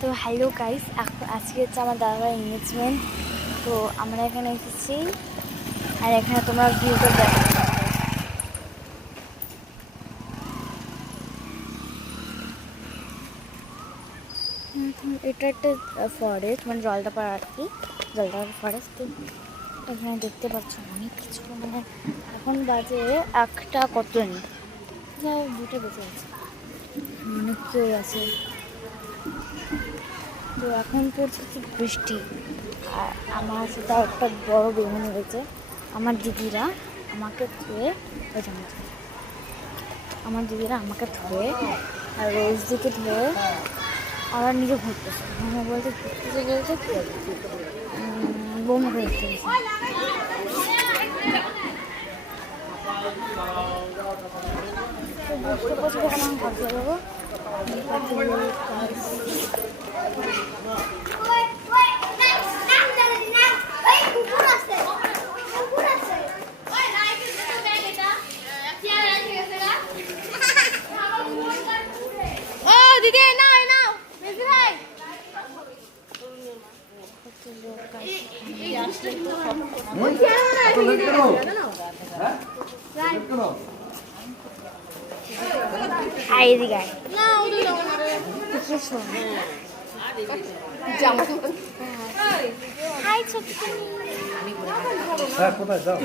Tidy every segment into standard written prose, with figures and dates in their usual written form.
তো hello guys, আজকে হচ্ছে আমার দাদার এনগেজমেন্ট। তো আমরা এখানে এসেছি, আর এখানে তোমরা ভিউটা দেখো। এটা একটা ফরেস্ট, মানে জলদাপাড়া আর কি, জলদাপাড়া ফরেস্ট। তো এখানে দেখতে পাচ্ছ অনেক কিছু, মানে এখন বাজে একটা কত নেই, দুটো বেজে গেছে, অনেক কেউ আছে। তো এখন পড়ছে বৃষ্টি, আর আমার সাথে একটা বড় বেগুন হয়েছে। আমার দিদিরা আমাকে ধুয়ে আমার দিদিরা আমাকে ধুয়ে আর রোজ দিকে ধুয়ে আবার নিজে ঘুরতেছে, বৌমা বলতে ঘুরতেছে বলছে বৌমাকে ঘুরতে গেছে। তো বুঝতে পারছি যখন আমি ঘর চলে যাবো।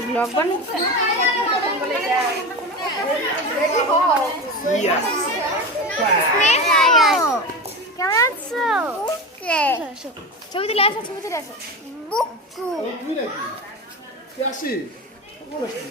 ব্লগ বানাচ্ছে কেমন আছো? ছবি তুলে আসো, ছবি তুলে আসো।